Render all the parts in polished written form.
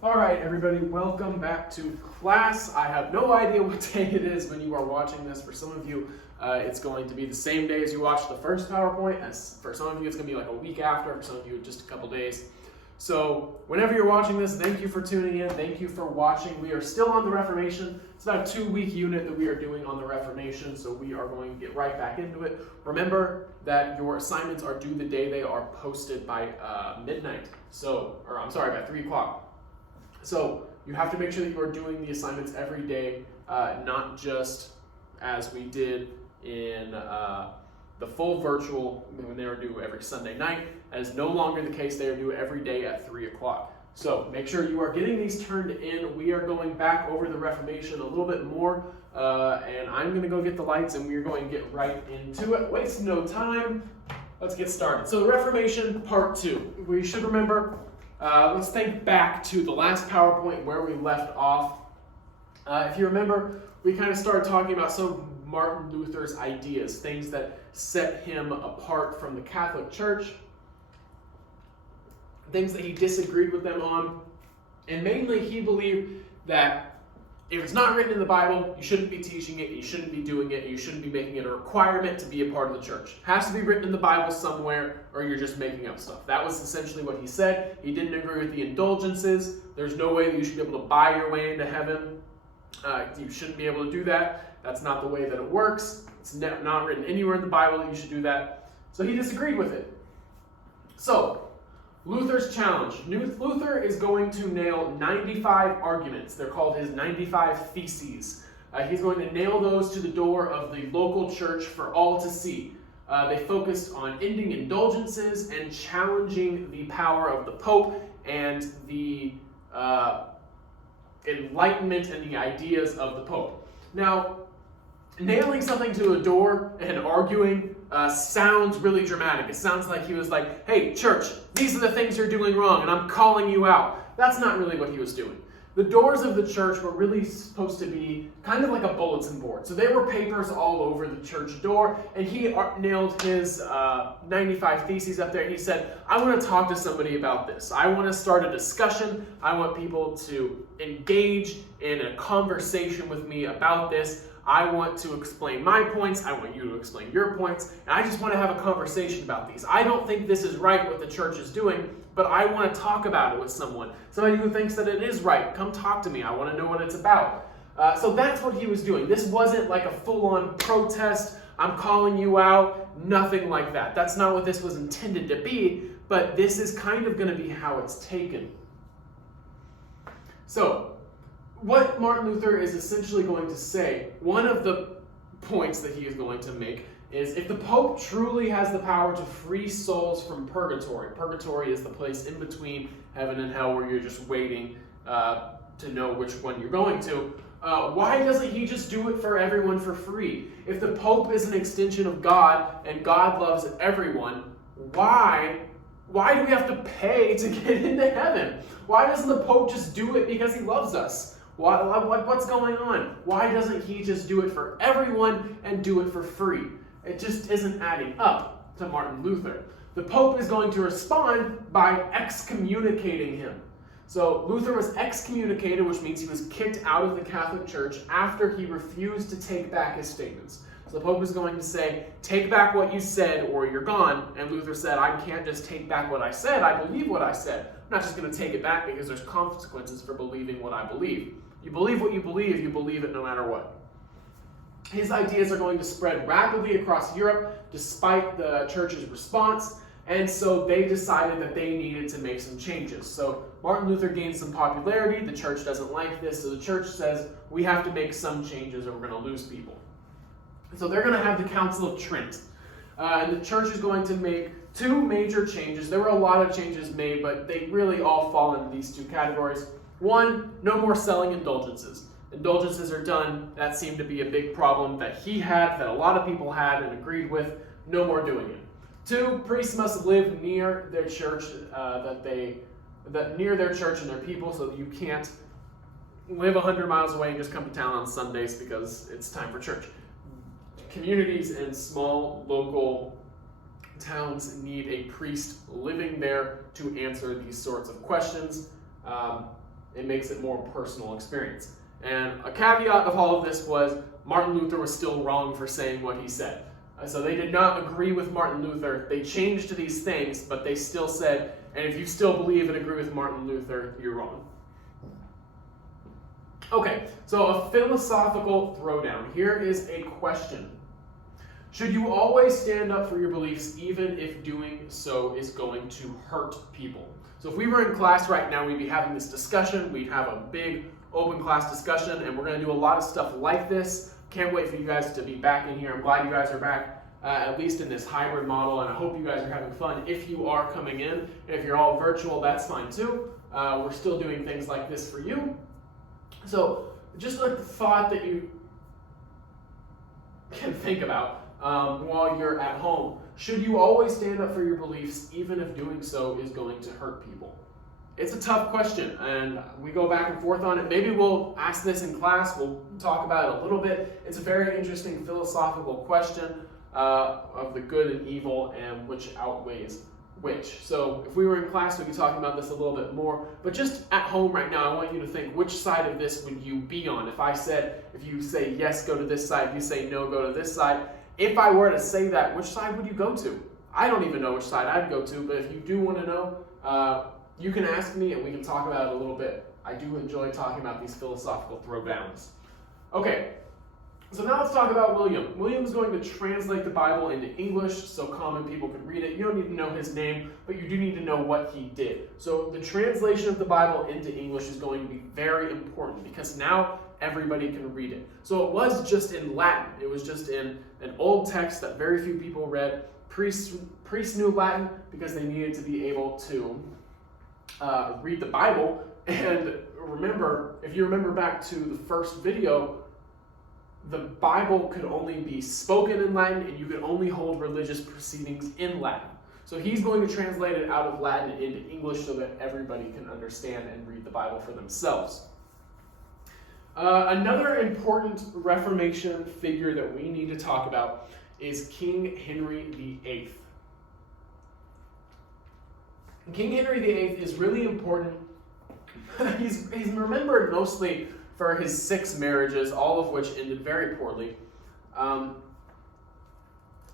All right, everybody, welcome back to class. I have no idea what day it is when you are watching this. For some of you, it's going to be the same day as you watched the first PowerPoint. As for some of you, it's going to be like a week after. For some of you, just a couple days. So whenever you're watching this, thank you for tuning in. Thank you for watching. We are still on the Reformation. It's about a 2-week unit that we are doing on the Reformation, so we are going to get right back into it. Remember that your assignments are due the day they are posted by midnight. By 3 o'clock. So you have to make sure that you are doing the assignments every day, not just as we did in the full virtual when they were due every Sunday night. That is no longer the case. They are due every day at 3 o'clock. So make sure you are getting these turned in. We are going back over the Reformation a little bit more, and I'm going to go get the lights, and we are going to get right into it. Waste no time. Let's get started. So the Reformation, part 2. We should remember. Let's think back to the last PowerPoint where we left off. If you remember, we kind of started talking about some of Martin Luther's ideas, things that set him apart from the Catholic Church, things that he disagreed with them on, and mainly he believed that if it's not written in the Bible, you shouldn't be teaching it, you shouldn't be doing it, you shouldn't be making it a requirement to be a part of the church. It has to be written in the Bible somewhere, or you're just making up stuff. That was essentially what he said. He didn't agree with the indulgences. There's no way that you should be able to buy your way into heaven. You shouldn't be able to do that. That's not the way that it works. It's not written anywhere in the Bible that you should do that. So he disagreed with it. So, Luther's challenge. Luther is going to nail 95 arguments. They're called his 95 Theses. He's going to nail those to the door of the local church for all to see. They focused on ending indulgences and challenging the power of the Pope and the enlightenment and the ideas of the Pope. Now, nailing something to a door and arguing sounds really dramatic. It sounds like he was like, hey, church, these are the things you're doing wrong, and I'm calling you out. That's not really what he was doing. The doors of the church were really supposed to be kind of like a bulletin board. So there were papers all over the church door, and he nailed his 95 Theses up there, and he said, I want to talk to somebody about this. I want to start a discussion. I want people to engage in a conversation with me about this. I want to explain my points. I want you to explain your points. And I just want to have a conversation about these. I don't think this is right what the church is doing, but I want to talk about it with someone. Somebody who thinks that it is right. Come talk to me. I want to know what it's about. So that's what he was doing. This wasn't like a full-on protest. I'm calling you out. Nothing like that. That's not what this was intended to be, but this is kind of going to be how it's taken. So, what Martin Luther is essentially going to say, one of the points that he is going to make is if the Pope truly has the power to free souls from purgatory. Purgatory is the place in between heaven and hell where you're just waiting to know which one you're going to. Why doesn't he just do it for everyone for free? If the Pope is an extension of God and God loves everyone, why do we have to pay to get into heaven? Why doesn't the Pope just do it because he loves us? What's going on? Why doesn't he just do it for everyone and do it for free? It just isn't adding up to Martin Luther. The Pope is going to respond by excommunicating him. So Luther was excommunicated, which means he was kicked out of the Catholic Church after he refused to take back his statements. So the Pope is going to say, take back what you said or you're gone. And Luther said, I can't just take back what I said. I believe what I said. I'm not just going to take it back because there's consequences for believing what I believe. You believe what you believe it no matter what. His ideas are going to spread rapidly across Europe despite the church's response, and so they decided that they needed to make some changes. So Martin Luther gained some popularity, the church doesn't like this, so the church says, we have to make some changes or we're going to lose people. So they're going to have the Council of Trent, and the church is going to make 2 major changes. There were a lot of changes made, but they really all fall into these 2 categories. 1, no more selling indulgences. Indulgences are done. That seemed to be a big problem that he had, that a lot of people had and agreed with. No more doing it. 2, priests must live near their church, near their church and their people, so that you can't live 100 miles away and just come to town on Sundays because it's time for church. Communities and small local towns need a priest living there to answer these sorts of questions. It makes it more personal experience. And a caveat of all of this was Martin Luther was still wrong for saying what he said. So they did not agree with Martin Luther. They changed these things, but they still said, and if you still believe and agree with Martin Luther, you're wrong. Okay, so a philosophical throwdown. Here is a question. Should you always stand up for your beliefs even if doing so is going to hurt people? So if we were in class right now, we'd be having this discussion. We'd have a big open class discussion, and we're going to do a lot of stuff like this. Can't wait for you guys to be back in here. I'm glad you guys are back, at least in this hybrid model, and I hope you guys are having fun. If you are coming in, and if you're all virtual, that's fine too. We're still doing things like this for you. So just a thought that you can think about while you're at home. Should you always stand up for your beliefs, even if doing so is going to hurt people? It's a tough question, and we go back and forth on it. Maybe we'll ask this in class. We'll talk about it a little bit. It's a very interesting philosophical question of the good and evil and which outweighs which. So if we were in class, we'd be talking about this a little bit more. But just at home right now, I want you to think, which side of this would you be on? If you say yes, go to this side. If you say no, go to this side. If I were to say that, which side would you go to? I don't even know which side I'd go to, but if you do want to know, you can ask me and we can talk about it a little bit. I do enjoy talking about these philosophical throwdowns. Okay, so now let's talk about William. William is going to translate the Bible into English so common people can read it. You don't need to know his name, but you do need to know what he did. So the translation of the Bible into English is going to be very important because now everybody can read it. So it was just in Latin. It was just in an old text that very few people read. Priests knew Latin because they needed to be able to read the Bible. And remember, if you remember back to the first video, the Bible could only be spoken in Latin and you could only hold religious proceedings in Latin. So he's going to translate it out of Latin into English so that everybody can understand and read the Bible for themselves. Another important Reformation figure that we need to talk about is King Henry VIII. King Henry VIII is really important. He's remembered mostly for his 6 marriages, all of which ended very poorly. But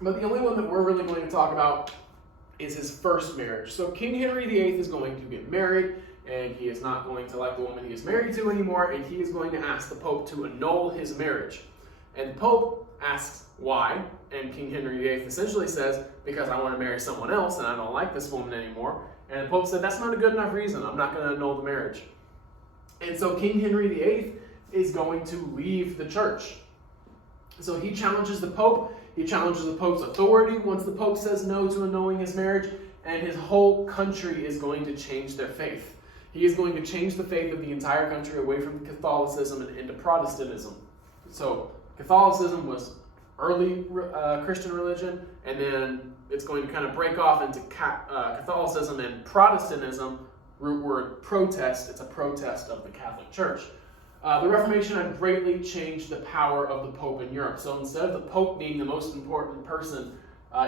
the only one that we're really going to talk about is his first marriage. So King Henry VIII is going to get married, and he is not going to like the woman he is married to anymore, and he is going to ask the Pope to annul his marriage. And the Pope asks why, and King Henry VIII essentially says, because I want to marry someone else and I don't like this woman anymore. And the Pope said, that's not a good enough reason. I'm not going to annul the marriage. And so King Henry VIII is going to leave the church. So he challenges the Pope. He challenges the Pope's authority once the Pope says no to annulling his marriage. And his whole country is going to change their faith. He is going to change the faith of the entire country away from Catholicism and into Protestantism. So Catholicism was early Christian religion, and then it's going to kind of break off into Catholicism and Protestantism. Root word protest. It's a protest of the Catholic Church. The Reformation had greatly changed the power of the Pope in Europe. So instead of the Pope being the most important person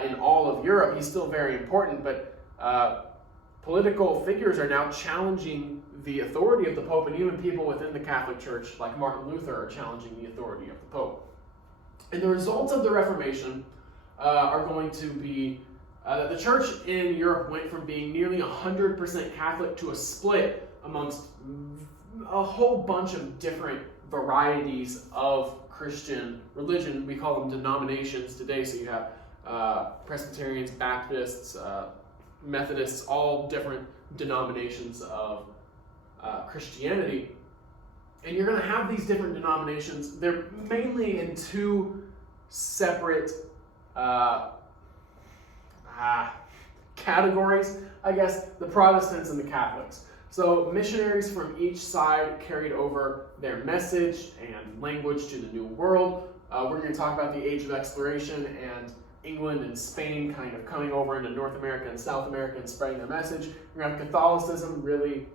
in all of Europe, he's still very important, but political figures are now challenging the authority of the Pope, and even people within the Catholic Church, like Martin Luther, are challenging the authority of the Pope. And the results of the Reformation are going to be that the church in Europe went from being nearly 100% Catholic to a split amongst a whole bunch of different varieties of Christian religion. We call them denominations today. So you have Presbyterians, Baptists, Methodists, all different denominations of Christianity. And you're going to have these different denominations. They're mainly in 2 separate categories, I guess, the Protestants and the Catholics. So missionaries from each side carried over their message and language to the New World. We're going to talk about the Age of Exploration and England and Spain kind of coming over into North America and South America and spreading their message. We're going to have Catholicism really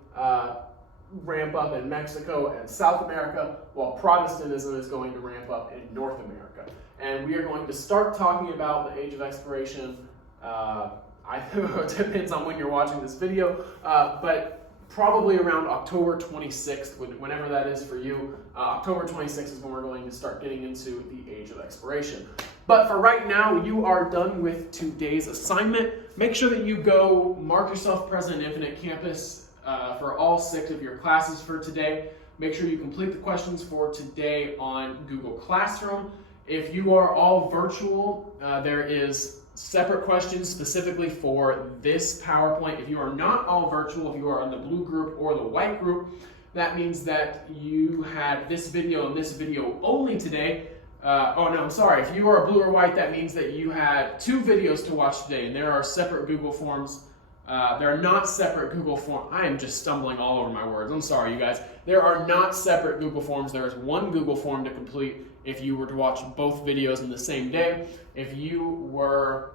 ramp up in Mexico and South America, while Protestantism is going to ramp up in North America. And we are going to start talking about the Age of Exploration. It depends on when you're watching this video, but probably around October 26th, whenever that is for you. October 26th is when we're going to start getting into the age of expiration. But for right now, you are done with today's assignment. Make sure that you go mark yourself present in Infinite Campus for all 6 of your classes for today. Make sure you complete the questions for today on Google Classroom. If you are all virtual, there is separate questions specifically for this PowerPoint. If you are not all virtual, if you are in the blue group or the white group, that means that you had this video and this video only today. If you are blue or white, that means that you had 2 videos to watch today, and there are separate Google Forms. There are not separate Google Forms. I am just stumbling all over my words. I'm sorry, you guys. There are not separate Google Forms. There is one Google Form to complete if you were to watch both videos in the same day. If you are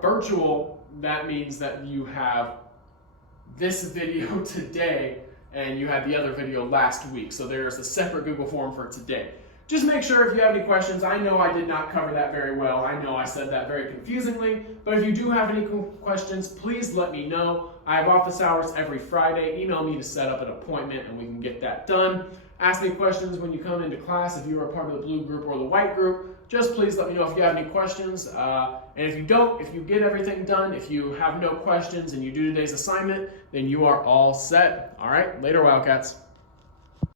virtual, that means that you have this video today and you had the other video last week. So there's a separate Google Form for today. Just make sure if you have any questions. I know I did not cover that very well. I know I said that very confusingly, but if you do have any questions, please let me know. I have office hours every Friday. Email me to set up an appointment and we can get that done. Ask me questions when you come into class if you are a part of the blue group or the white group. Just please let me know if you have any questions. And if you don't, if you get everything done, if you have no questions and you do today's assignment, then you are all set. All right, later, Wildcats.